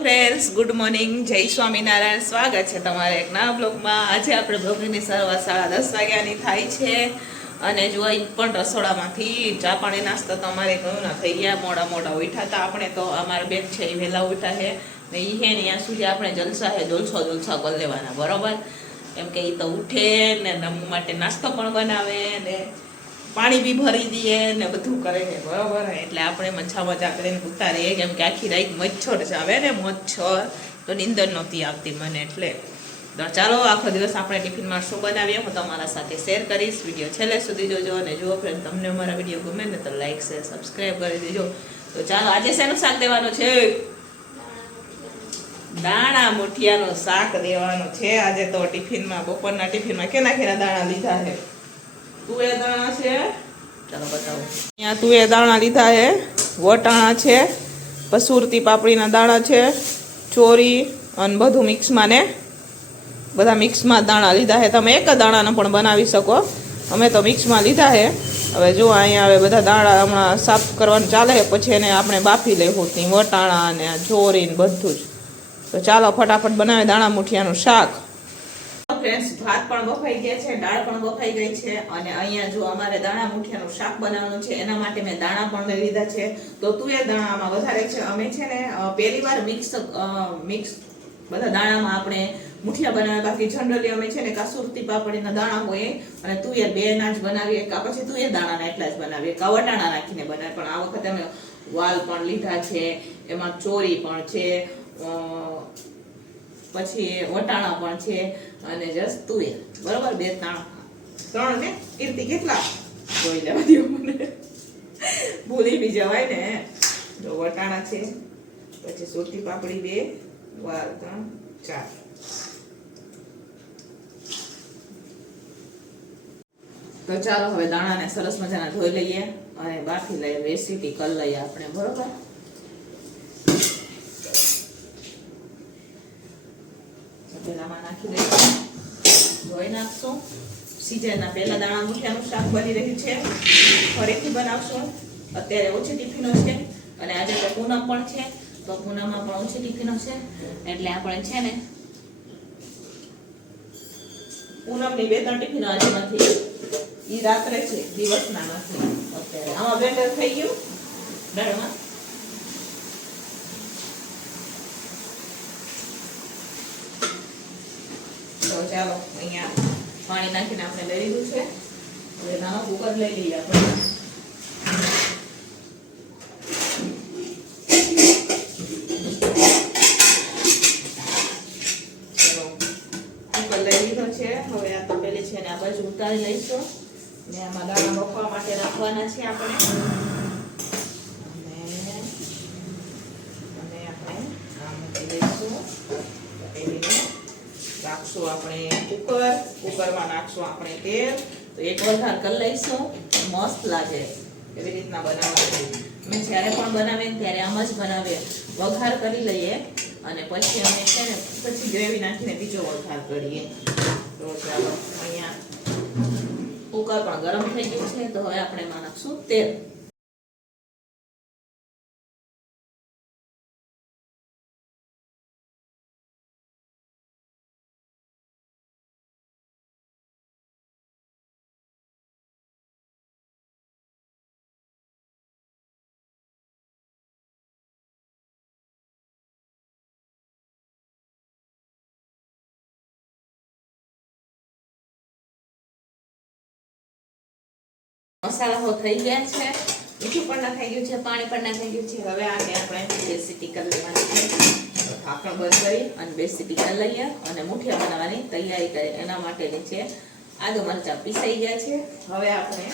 Friends, good morning, જય સ્વામિનારાયણ. સ્વાગત છે તમારે એક નવા બ્લોગમાં. આજે આપણે બ્લોગની શરૂઆત 10:30 વાગ્યાની થાય છે અને જો પણ રસોડામાંથી ચા પાણી નાસ્તો તો અમારે ઘણું ના થઈ ગયા. મોડા ઉઠ્યા હતા આપણે તો. અમારા બેન છે એ વહેલા ઉઠ્યા છે ને એ હે ને ત્યાં સુધી આપણે જલસા કરી લેવાના, બરોબર? કેમ કે એ તો ઉઠે ને નમું માટે નાસ્તો પણ બનાવે ને પાણી બી ભરી દઈએ ને બધું કરે છે, બરોબર? એટલે આપણે મજા કરીને ઉતારીએ, કેમ કે આખી રાત મચ્છર જ આવે ને, મચ્છર તો નીંદર નહોતી આવતી મને. એટલે તો ચાલો આખો દિવસ આપણે ટિફિનમાં શું બનાવીએ હું તમારા સાથે શેર કરીશ. વિડીયો છેલ્લે સુધી જોજો અને જુઓ ફ્રેન્ડ, તમને અમારા વિડીયો ગમે ને તો લાઈક શેર સબસ્ક્રાઈબ કરી દેજો. તો ચાલો, આજે શેનું શાક દેવાનું છે? દાણા મુઠિયાનું શાક દેવાનું છે આજે તો ટિફિનમાં. બપોરના ટિફિનમાં કેના દાણા લીધા છે? તુવેર દાણા છે, ચાલો બતાવો. અહીંયા તુવેર દાણા લીધા છે, વટાણા છે, પસુરતી પાપડીના દાણા છે, ચોરી અને બધું મિક્સમાં ને બધા મિક્સમાં દાણા લીધા છે. તમે એક જ દાણાના પણ બનાવી શકો, અમે તો મિક્સમાં લીધા છે. હવે જો અહીંયા હવે બધા દાણા હમણાં સાફ કરવાનું ચાલે છે, પછી એને આપણે બાફી લઈશું. વટાણા અને ચોરી ને બધું જ. તો ચાલો ફટાફટ બનાવે દાણા મુઠિયાનું શાક. ફ્રેન્ડ્સ, ભાત પણ બફાઈ ગયા છે, દાળ પણ બફાઈ ગઈ છે અને અહીંયા જો અમારે દાણા મુઠિયાનું શાક બનાવવાનું છે, એના માટે મેં દાણા પણ લઈ લીધા છે. તો તુવેર દાણામાં વધારે છે. અમે છે ને પહેલી વાર મિક્સ બધા દાણામાં આપણે મુઠિયા બનાવે. બાકી જનરલી અમે છે ને કસુરતી પાપડીના દાણા હોય અને તુવેર બે ના જ બનાવીએ, કા પછી તુવેર દાણાના એટલા જ બનાવીએ, કા વટાણા નાખીને બનાવીએ. પણ આ વખતે અમે વાલ પણ લીધા છે, એમાં ચોરી પણ છે, પછી વટાણા પણ છે અને જસ્ટ તુવેર, બરોબર? બે ત્રણ ને કીર્તિ કેટલા જોઈ લેવા દો મને, ભૂલી બી જવાય ને. જો વટાણા છે, પછી સુરતી પાપડી 2, વાલ 3, 4. તો ચાલો હવે દાણાને સરસ મજાના ધોઈ લઈએ અને બાફી લઈએ, રેસીપી કરી લઈએ આપણે, બરોબર? પેલામાં નાખી દઈશું, ધોઈ નાખશું. સીઝનના પહેલા દાણા મુઠિયાનું શાક બની રહ્યું છે, ફરીથી બનાવશું. અત્યારે ઓછી ટિફિનો છે અને આજે તો પૂનમ પણ છે, તો પૂનમમાં પણ ઓછી ટિફિનો છે. એટલે આપણે છે ને પૂનમની 2-3 ટિફિનો આજે નથી, એ રાત્રે છે, દિવસના નથી. અત્યારે આમાં બ્લેન્ડર થઈ ગયું દાળમાં. ચાલો, અહીંયા પાણી નાખીને આપણે લઈ લીધું છે. હવે નાનો કુકર લઈ લઈએ આપણે. ચલો, કુકર લઈ લીધો છે. હવે આ તપેલી છે ને આ બાજુ ઉતારી લઈશું ને આમાં દાણા બફવા માટે રાખવાના છે આપણે. અને આપણે આ મૂકી દઈશું તપેલીને. રાખશું આપણે કુકરમાં નાખશું આપણે તેલ. તો એક વઘાર કરી લઈશું, મસ્ત લાગે. એવી રીતના બનાવવાનું. મેં જ્યારે પણ બનાવીએ ત્યારે આમ જ બનાવીએ, વઘાર કરી લઈએ અને પછી અમે છે ને પછી ગ્રેવી નાખીને બીજો વઘાર કરીએ. તો ચાલો, અહીંયા કુકર પણ ગરમ થઈ ગયું છે, તો હવે આપણે એમાં નાખશું તેલ. મસાલા હો થઈ ગયા છે, મીઠું પણ નાખાઈ ગયું છે, પાણી પણ નાખાઈ ગયું છે. હવે આને આપણે 2 સીટી કરી લેવાની છે. ઢાંકણ બંધ કરી અને 2 સીટી કરી લઈએ અને મુઠિયા બનાવવાની તૈયારી કરીએ. એના માટેની છે આદુ મરચાં પીસાઈ ગયા છે. હવે આપણે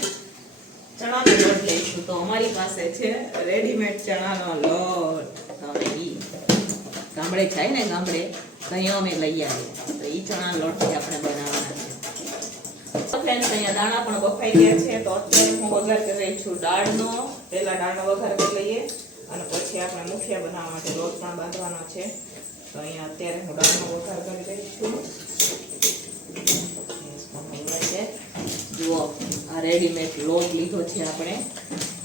ચણાનો લોટ લઈશું. તો અમારી પાસે છે રેડીમેડ ચણાનો લોટ. તમે ઈ ગામડે જાય ને, ગામડે તો અહીંયા અમે લઈ આવીએ, તો ઈ ચણાનો લોટથી આપણે બનાવવાના છે. ફ્રેન્ડ્સ, અહીંયા દાણા પણ બફાઈ ગયા છે. તો અત્યારે હું વઘાર કરી રહી છું દાળનો. પહેલા દાળનો વઘાર કરી લઈએ અને પછી આપણે મુઠિયા બનાવવા માટે લોટ પણ બાંધવાનો છે. તો અહીંયા અત્યારે હું દાળનો વઘાર કરી રહી છું. જુઓ, આ રેડીમેડ લોટ લીધો છે આપણે.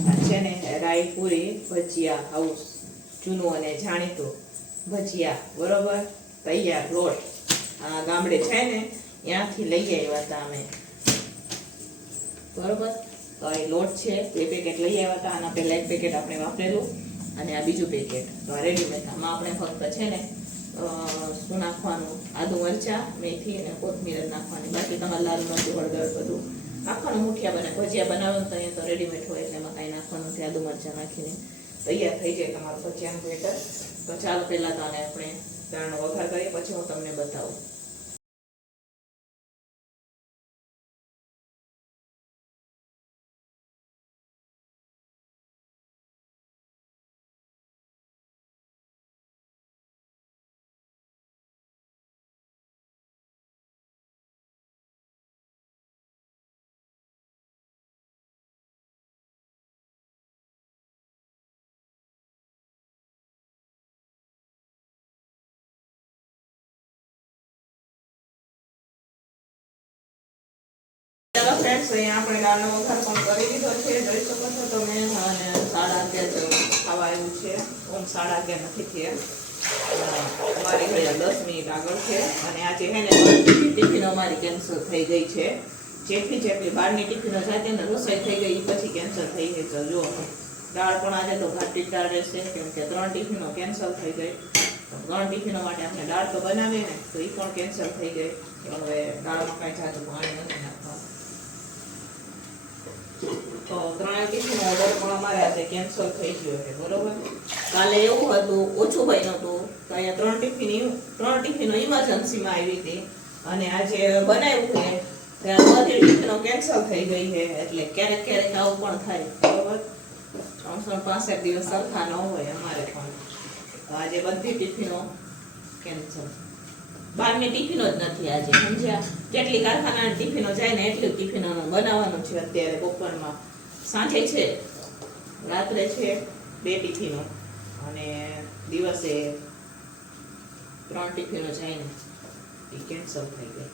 આ છે ને રાઈ પૂરી ભજીયા હાઉસ, જૂનું અને જાણીતું ભજીયા, બરોબર, તૈયાર લોટ. આ ગામડે છે ને ત્યાંથી લઈ આવ્યા હતા અમે, બરોબર. તો એ લોટ છે, 2 પેકેટ લઈ આવ્યા હતા. આના પહેલા 1 પેકેટ આપણે વાપરેલું અને આ બીજું પેકેટ. તો આ રેડીમેડ. આમાં આપણે ફક્ત છે ને શું નાખવાનું, આદુ મરચા, મેથી અને કોથમીર નાખવાની. બાકી તમારે લાલ મરચું, હળદર બધું નાખવાનું. મુઠિયા બને ભજીયા બનાવો તો અહીંયા તો રેડીમેડ હોય એટલે એમાં કાંઈ નાખવાનું નથી. આદુ મરચા નાખીને તૈયાર થઈ જાય તમારું ભજીયાનું બેટર. તો ચાલો પહેલા તો આને આપણે દાળનો વઘાર કરીએ, પછી હું તમને બતાવું. ચાલો ફ્રેન્ડ્સ, અહીંયા આપણે દાળનો વઘાર પણ કરી દીધો છે, જોઈ શકો છો તમે. અને 11:30 ખાવા આવ્યું છે. 11:30 નથી થયા, અમારી ઘરે 10 મિનિટ આગળ છે. અને આજે હે ને ટિફિનો અમારી કેન્સલ થઈ ગઈ છે. જેટલી બહારની ટિફિનો જાતે ને રસોઈ થઈ ગઈ, પછી કેન્સલ થઈ ગઈ. તો જો દાળ પણ આજે તો ઘાટી દાળ રહેશે, કેમ કે 3 ટિફિનો કેન્સલ થઈ ગઈ. 3 ટિફિનો માટે આપણે દાળ તો બનાવીએ ને, તો એ પણ કેન્સલ થઈ ગઈ. હવે દાળમાં કાંઈ જાજુ પાણી નથી નાખવાનું. તો 3 ટિફિન ઓર્ડર પણ અમારે આજે કેન્સલ થઈ ગયો છે, બરોબર. કાલે એવું હતું, ઓછું બન્યું હતું, તો અહીંયા 3 ટિફિનો ઇમરજન્સીમાં આવી હતી. અને આજે બનાવ્યું છે ત્યારે બધી ટિફિનો કેન્સલ થઈ ગઈ છે. એટલે ક્યારેક આવું પણ થાય, બરોબર. 365 દિવસ સરખા ન હોય અમારે પણ. તો આજે બધી ટિફિનો કેન્સલ. બહારની ટિફિનો જ નથી આજે, સમજ્યા. જેટલી કારખાનાની ટિફિનો જાય ને એટલી ટિફિનો બનાવવાનું છે અત્યારે બપોરમાં. સાંજે છે, રાત્રે છે 2 ટિફિનો, અને દિવસે 3 ટિફિનો જાય ને એ કેન્સલ થઈ ગઈ.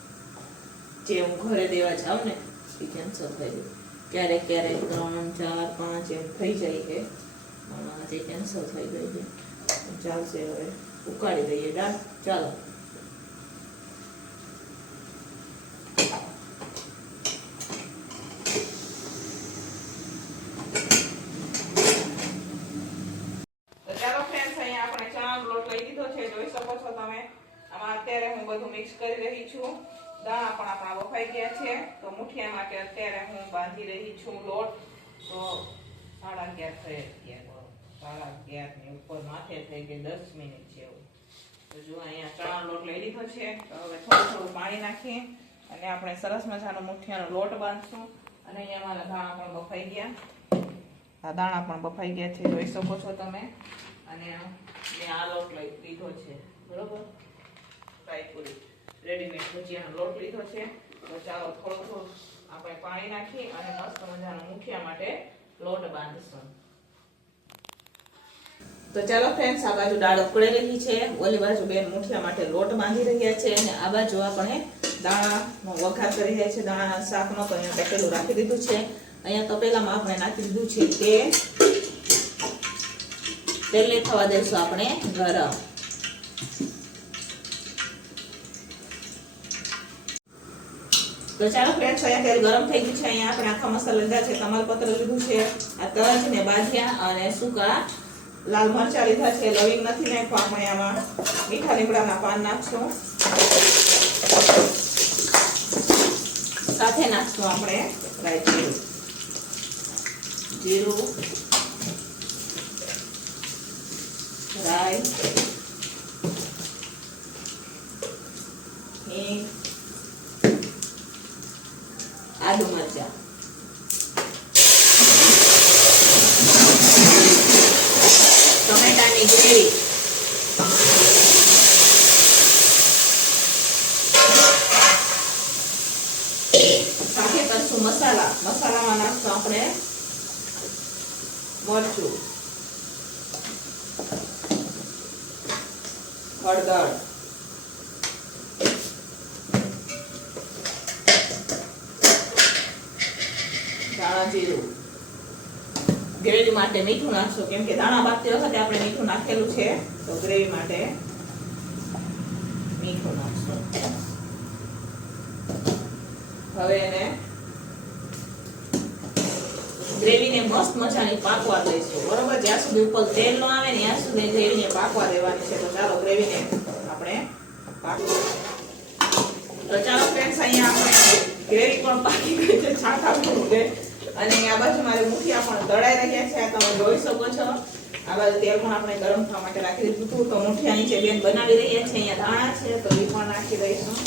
જે હું ઘરે દેવા જાઉં ને એ કેન્સલ થઈ ગઈ. ક્યારેક 3, 4, 5 એમ થઈ જાય છે, પણ આજે કેન્સલ થઈ ગઈ છે. ચાલશે, હવે ઉકાળી દઈએ દાળ. ચાલો. જોઈ શકો છો તમે. આમાં અત્યારે હું બધું મિક્સ કરી રહી છું. દાણા પણ આપણા બફાઈ ગયા છે. તો મુઠિયા માટે અત્યારે હું બાંધી રહી છું લોટ. તો 11:30 થઈ ગયા, 11:30 ની ઉપર માથે થઈ ગઈ, 10 મિનિટ જેવું. તો જો અહીંયા ચણાનો લોટ લઈ લીધો છે. તો હવે થોડું પાણી નાખી અને આપણે સરસ મજાનો મુઠિયાનો લોટ બાંધશું. અને અહીંયા મારા દાણા પણ બફાઈ ગયા. આ દાણા પણ બફાઈ ગયા છે, જોઈ શકો છો તમે. અને મેં આ લોટ લઈ લીધો છે, બરોબર. પૂરી રેડીમેડ ભજીયાનો લોટ લીધો છે. તો ચાલો થોડું આપણે પાણી નાખી અને મસ્ત મજાનો મુઠિયા માટે લોટ બાંધીશું. તો ચાલો ફ્રેન્ડ્સ, આ બાજુ દાળ ઉકળી રહી છે, ઓલી બાજુ બેન મુઠિયા માટે લોટ બાંધી રહ્યા છે, અને આ બાજુ આપણે દાણાનો વઘાર કરી રહ્યા છે. દાણાના શાકનો તો અહીંયા પેકેલું રાખી દીધું છે. અહીંયા તો પહેલામાં આપણે નાખી દીધું છે તેલને થવા દઈશું આપણે ગરમ. તો ચાલો ફ્રેન્ડ્સ, અહીંયા તેલ ગરમ થઈ ગયું છે. અહીંયા આપણે આખા મસાલા લીધા છે. તમાલપત્ર લીધું છે, આ તજ ને બાજિયા અને સૂકા લાલ મરચા લીધા છે. લવિંગ નથી નાખ્યું આપણે. આમાં મીઠા લીમડાના પાન નાખશું. સાથે નાખશું આપણે રાઈ જીરું, રાઈ, હિંગ, આદુ મરચા, ટમેટાની ગ્રેવી, સાથે કરશું મસાલા. મસાલામાં નાખશું આપણે મરચું, હળદર, ધાણા જીરું, ગ્રેવી માટે મીઠું નાખશું, કેમ કે દાણા બાફતી વખતે આપણે મીઠું નાખેલું છે. તો ગ્રેવી માટે મીઠું નાખશું. હવે એને ગ્રેવીને મસ્ત મજાની પાકવા દઈશું, બરોબર. જ્યાં સુધી ઉપર તેલ ન આવે ને ત્યાં સુધી ગ્રેવીને પાકવા દેવાની છે. તો ચાલો ગ્રેવીને આપણે તો ચાલો ફ્રેન્ડ્સ, અહીંયા આપણે ગ્રેવી પણ પાકી ગઈ છે, છાક આપવું છે. અને આ બાજુ મારે મુઠિયા પણ તળાઈ રહ્યા છે, તમે જોઈ શકો છો. આ બાજુ તેલ પણ આપણે ગરમ થવા માટે રાખી દીધું હતું. તો મુઠિયા નીચે બેન બનાવી રહ્યા છે, અહીંયા દાણા છે તો એ પણ નાખી દઈશું.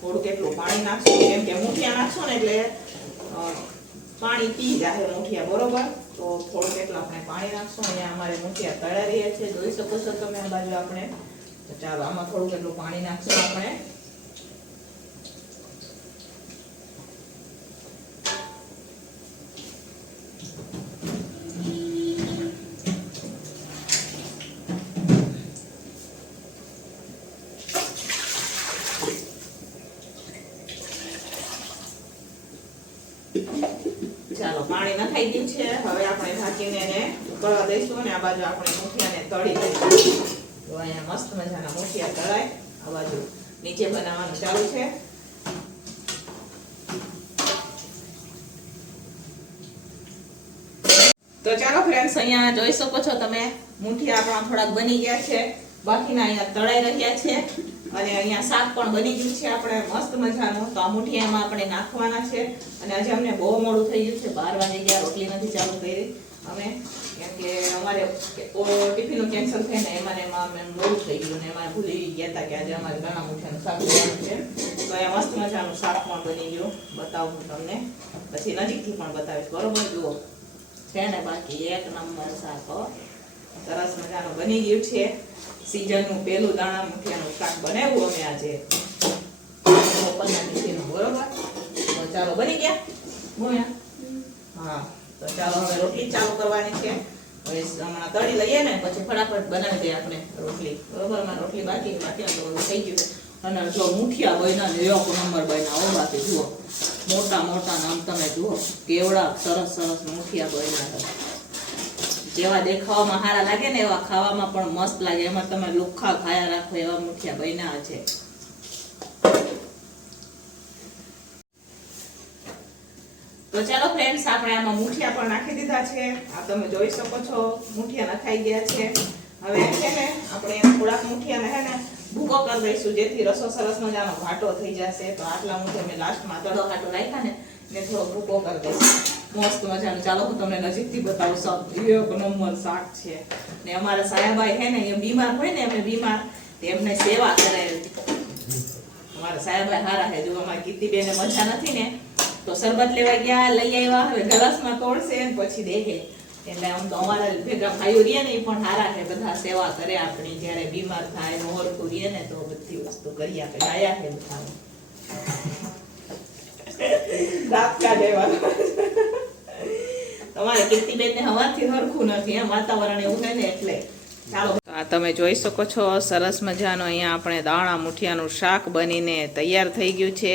થોડું કેટલું પાણી નાખશું, કેમ કે મુઠિયા નાખશું ને એટલે પાણી પી જાય મુઠિયા, બરોબર. તો થોડું કેટલું આપણે પાણી નાખશું. અહીંયા અમારે મુઠિયા તળાઈ રહ્યા છે, જોઈ શકો છો તમે આ બાજુ આપણે. તો ચાલો આમાં થોડું કેટલું પાણી નાખશું આપણે. ચાલો પાણી નખાઈ ગયું છે. હવે આપણે ઢાંકીને એને ઉકળવા દઈશું અને આ બાજુ આપણે મુઠિયાને તળી દઈશું. તો અહીંયા મસ્ત મજાના મુઠિયા તળાય. આ બાજુ નીચે બનાવવાનું ચાલુ છે. તો ચાલો ફ્રેન્ડ્સ, અહીંયા જોઈ શકો છો તમે મુઠિયા આપણા થોડાક બની ગયા છે, બાકીના અહીંયા તળાઈ રહ્યા છે. અને અહીંયા શાક પણ બની ગયું છે આપણે મસ્ત મજાનું. તો આ મુઠિયામાં આપણે નાખવાના છે. અને આજે અમને બહુ મોડું થઈ ગયું છે, 12 વાગી ગયા, રોટલી નથી ચાલુ કરી અમે, કેમ કે અમારે ટિફિનનું કેન્સલ થઈને એમાં અમે મોડું થઈ ગયું ને એમાં ભૂલી ગયા હતા કે આજે અમારે ઘણા મુઠિયાનું શાક બનાવવાનું છે. તો અહીંયા મસ્ત મજાનું શાક પણ બની ગયું, બતાવું તમને, પછી નજીકથી પણ બતાવીશ, બરોબર. જુઓ છે ને, બાકી એક નંબર શાક સરસ મજાનું બની ગયું છે. સીઝનનું પહેલું દાણા મુઠિયાનું શાક બનાવ્યું અમે આજે બપોરના ટિફિનમાં, બરોબર. તો ચાલો બની ગયા ભૂયા. હા, તો ચાલો હવે રોટલી ચાલુ કરવાની છે. હવે હમણાં તળી લઈએ ને પછી ફટાફટ બનાવી દઈએ આપણે રોટલી, બરોબર. અમારે રોટલી બાકી થઈ ગયું. અને જો મુઠિયા બન્યા ને એક નંબર બન્યા હો, બાકી જુઓ મોટા મોટા નામ તમે જુઓ કેવડા સરસ સરસ મુઠિયા બન્યા. જેવા દેખાવામાં સારા લાગે ને એવા ખાવામાં પણ મસ્ત લાગે. એમાં તમે લુખ્ખા ખાયા રાખો એવા મુઠિયા બન્યા છે. તો ચાલો ફ્રેન્ડ્સ, આપણે આમાં મુઠિયા પણ નાખી દીધા છે. આ તમે જોઈ શકો છો મુઠિયા નખાઈ ગયા છે. હવે છે ને આપણે થોડાક મુઠિયાને હે ને ભૂકો કરી દઈશું, જેથી રસો સરસ મજાનો ઘાટો થઈ જશે. તો આટલા મુઠિયા મેં લાસ્ટમાં તળો ઘાટો રાખ્યા ને થોડો ભૂકો કરી દઈશું મસ્ત મજાનું. ચાલો હું તમને નજીકથી બતાવું. સબ એક નંબર શાક છે. ને અમારા સાયાભાઈ હે ને એ બીમાર હોય ને, એમને બીમાર એમને સેવા કરાવી. અમારા સાયાભાઈ હારા હે. જો અમારી કીર્તિબેને મજા નથી ને તો શરબત લેવા ગયા, લઈ આવ્યા. હવે ગલાસમાં તોડશે પછી દેખે. એટલે આમ તો અમારા ભેગા ભાઈઓ રહીએ ને એ પણ હારા છે, બધા સેવા કરે આપણી. જયારે બીમાર થાય મોરખું રહીએ ને તો બધી વસ્તુ કરી આપે. ગાયા છે બધા દાંત કાઢેવા. તમારે કીર્તિબેન ને હવારથી હરખું નથી, એમ વાતાવરણ એવું થાય ને એટલે. ચાલો, આ તમે જોઈ શકો છો સરસ મજાનો અહીંયા આપણે દાણા મુઠિયાનું શાક બનીને તૈયાર થઈ ગયું છે.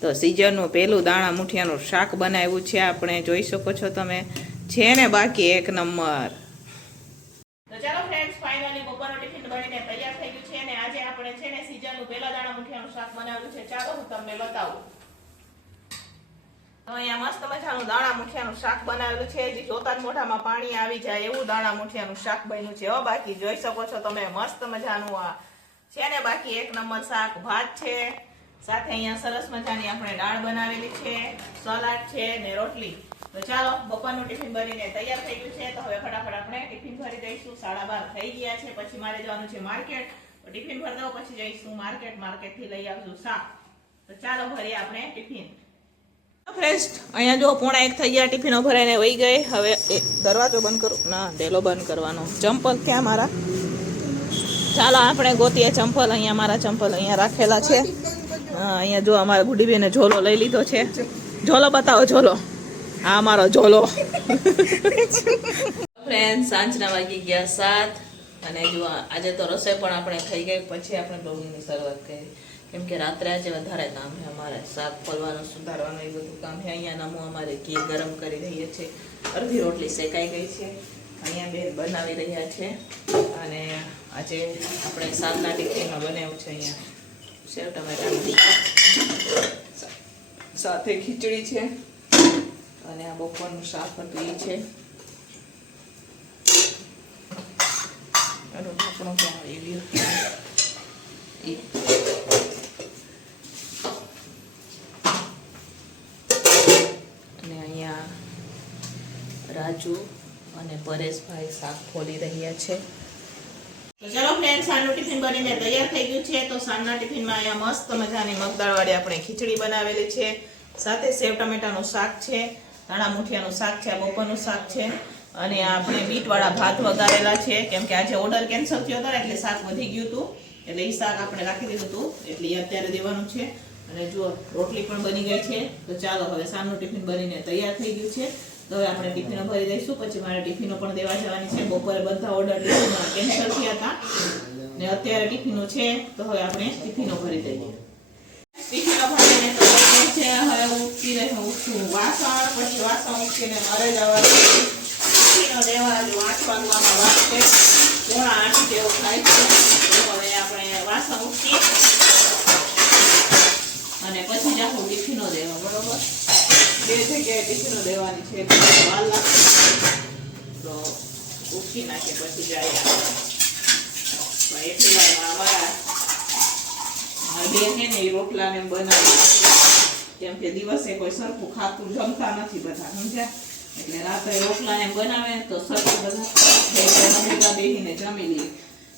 તો સીઝનનું પહેલું દાણા મુઠિયાનું શાક બનાવ્યું છે આપણે, જોઈ શકો છો તમે. છે ને બાકી એક નંબર. તો ચાલો ફ્રેન્ડ્સ, ફાઇનલી બપોરનું ટિફિન બનીને તૈયાર થઈ ગયું છે. અને આજે આપણે છે ને સીઝનનું પહેલા દાણા મુઠિયાનું શાક બનાવ્યું છે. ચાલો હું તમને બતાવું. તો અહીંયા મસ્ત મજાનું દાણા મુઠિયાનું શાક બનાવેલું છે. જે જોતા જ મોઢામાં પાણી આવી જાય એવું દાણા મુઠિયાનું શાક બન્યું છે. બાકી જોઈ શકો છો તમે મસ્ત મજાનું આ છે ને બાકી એક નંબર શાક. ભાત છે, સાથે અહીંયા સરસ મજાની આપણે દાળ બનાવેલી છે, સલાડ છે ને રોટલી. તો ચાલો, બપોરનું ટિફિન ભરીને તૈયાર થઈ ગયું છે. તો હવે ફટાફટ આપણે ટિફિન ભરી દઈશું. 12:30 થઈ ગયા છે. પછી મારે જવાનું છે માર્કેટ. તો ટિફિન ભરી દઉં પછી જઈશું માર્કેટથી લઈ આવશું શાક. તો ચાલો ભરીએ આપણે ટિફિન. ફ્રેન્ડ્સ, અહીંયા જો 1:30 થઈ ગયા, ટિફિનો ભરાઈને વહી ગઈ. હવે દરવાજો બંધ કરું ના, ડેલો બંધ કરવાનો. ચંપલ ક્યાં મારા? ચાલો આપણે ગોતીએ ચંપલ. અહીંયા મારા ચંપલ અહીંયા રાખેલા છે. હા, અહીંયા જો અમારા ગુડીબેને ઝોલો લઈ લીધો છે. ઝોલો બતાવો, ઝોલો. હા, મારો ઝોલો. ફ્રેન્ડ, સાંજના વાગી ગયા 7. અને જો આજે તો રસોઈ પણ આપણે થઈ ગઈ. પછી આપણે બ્લોગિંગની શરૂઆત કરી, કેમ કે રાત્રે આજે વધારે કામ છે અમારે, શાક ખોલવાનું સુધારવાનું એ બધું કામ છે. અહીંયા નમો અમારે ઘી ગરમ કરી રહીએ છીએ, અડધી રોટલી શેકાઈ ગઈ છે, અહીંયા બેન બનાવી રહ્યા છે. અને આજે આપણે શાકના ટિફિનમાં બનાવ્યું છે અહીંયા સેવ ટમેટાનું સાથે ખીચડી છે, અને આ બપોરનું શાક હતું એ છે. આપણો અને અહીંયા રાજુ અને પરેશભાઈ શાક ખોલી રહ્યા છે. તો ચલો ફ્રેન્ડ, સાંજનું ટિફિન બનીને તૈયાર થઈ ગયું છે. તો સાંજના ટિફિનમાં અહીંયા મસ્ત મજાની મગદાળવાળી આપણે ખીચડી બનાવેલી છે, સાથે સેવ ટમેટાનું શાક છે, ધાણા મુઠિયાનું શાક છે, આ બપોરનું શાક છે, અને આપણે બીટવાળા ભાત વઘારેલા છે. કેમ કે આજે ઓર્ડર કેન્સલ થયો હતો એટલે શાક વધી ગયું હતું, એટલે એ શાક આપણે રાખી દીધું હતું, એટલે એ અત્યારે દેવાનું છે. અને જુઓ રોટલી પણ બની ગઈ છે. તો ચાલો હવે સાંજનું ટિફિન બનીને તૈયાર થઈ ગયું છે. તો હવે આપણે ટિફિનો ભરી દઈશું, પછી મારે ટિફિનો પણ દેવા જવાની છે. બપોરે બધા ઓર્ડર ટિફિનના કેન્સલ થયા હતા ને અત્યારે ટિફિનો છે, તો હવે આપણે ટિફિનો ભરી દઈએ. ટિફિનો ભરીને તો છે હવે ઉઠી રહ્યું છું વાસણ, પછી વાસણ ઉઠીને મારે જવાનું ટિફિનો દેવા. 8 વાગવામાં વાત છે, 7:30 જેવો થાય છે. તો હવે આપણે વાસણ ઉઠી અને પછી જાઉં ટિફિનો દેવા. બરોબર, 2 જગ્યાએ ટિફિનો દેવાની છે, વાર લાગશે તો ઉઠી નાખે પછી જાય. એટલી વારમાં અમારા બેન છે ને એ રોટલાને બનાવી, કેમ કે દિવસે કોઈ સરખું ખાતું જમતા નથી બધા, સમજ્યા? એટલે રાત્રે રોટલા એમ બનાવે તો સરખું બધા બેસીને જમી લઈએ,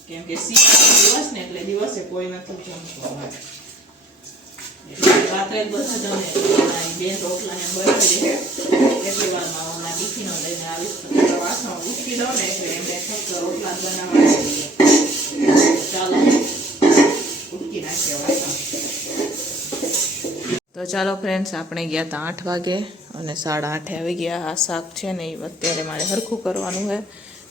કેમ કે શિયાળાનો દિવસ ને એટલે દિવસે કોઈ નથી જમતું. રાત્રે જ બધા જમે. બેન રોટલા એમ બનાવી દે, એટલી વારમાં હમણાં ટિફિનો લઈને આવીશ તો વાસણ ઉઠી દઉં ને એટલે એમને ફક્ત રોટલા જ બનાવવા. ચાલો ઉઠી નાખીએ વાસણ. તો ચાલો ફ્રેન્ડ્સ, આપણે ગયા હતા 8 વાગે અને 8:30 આવી ગયા. આ શાક છે ને એ અત્યારે મારે હરખું કરવાનું છે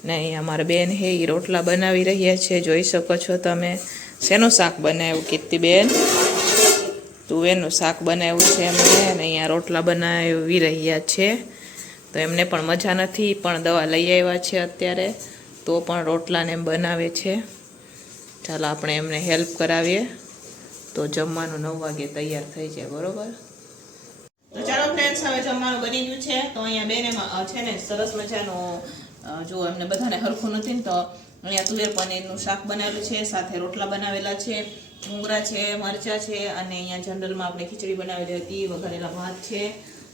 ને. અહીંયા અમારા બેન હે એ રોટલા બનાવી રહ્યા છે, જોઈ શકો છો તમે. શેનું શાક બનાવ્યું કીર્તિબેન? તુવેરનું શાક બનાવ્યું છે એમને, અને અહીંયા રોટલા બનાવી રહ્યા છે. તો એમને પણ મજા નથી, પણ દવા લઈ આવ્યા છે અત્યારે, તો પણ રોટલાને એમ બનાવે છે. ચાલો આપણે એમને હેલ્પ કરાવીએ તો જમવાનું 9 વાગે તૈયાર થઈ જાય. બરોબર, તો ચાલો ફ્રેન્ડ્સ, હવે જમવાનું બની ગયું છે. તો અહીંયા બેને છે ને સરસ મજાનું, જો એમને બધાને હરખું નથી ને, તો અહીંયા તુવેર પનીરનું શાક બનાવેલું છે, સાથે રોટલા બનાવેલા છે, ડુંગરા છે, મરચા છે, અને અહીંયા જનરલમાં આપણે ખીચડી બનાવેલી હતી, વઘારેલા ભાત છે.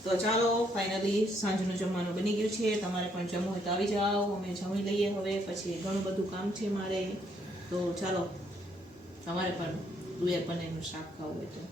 તો ચાલો ફાઇનલી સાંજનું જમવાનું બની ગયું છે. તમારે પણ જમવું હોય તો આવી જાઓ, અમે જમી લઈએ હવે. પછી ઘણું બધું કામ છે મારે, તો ચાલો તમારે પણ તુવેર પનીરનું શાક ખાવું હોય તો